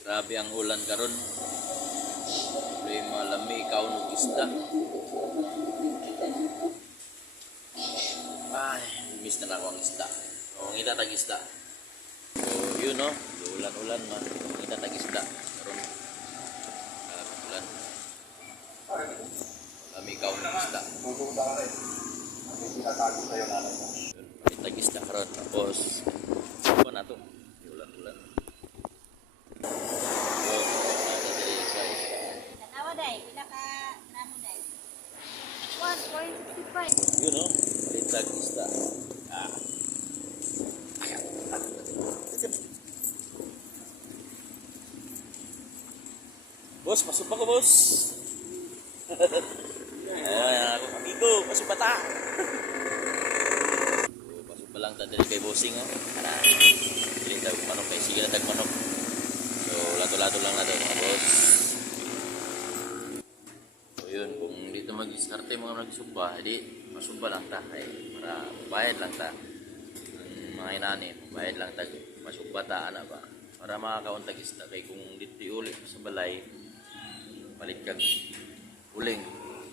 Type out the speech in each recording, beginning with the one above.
Grabe ang ulan karon. May malami ikaw ng isda. Ay, miss na ako ang isda. O, ang itatag isda. So, yun no. Ulan-ulan man. Ang itatag isda. Karon. Ulan. Malami ikaw ng isda. Itatag isda karon. Tapos, ano na to? Ulan-ulan. Yun o, litag isda. Boss, pasok pa ko, boss. Ayan ako, amigo, pasok pa ta. Pasok pa lang ta dali kay bossing o. Dili tag manok kay sige na tag manok. So, lato-lato lang na daw mga boss. So, yun, kung dito mag-starte mga nagsumba, hindi masumba lang ta para bayad lang ta ang mga inanin, bayad lang ta masumba ta ana ba para makakauntag isda kay kung dito uli sa balay palit kag uling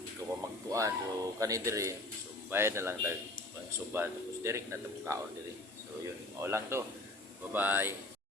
ikaw pa magtuan so kanidiri so bayad na lang ta pang sumba tapos direct na ta mukaon diri so yun o lang to, bye bye.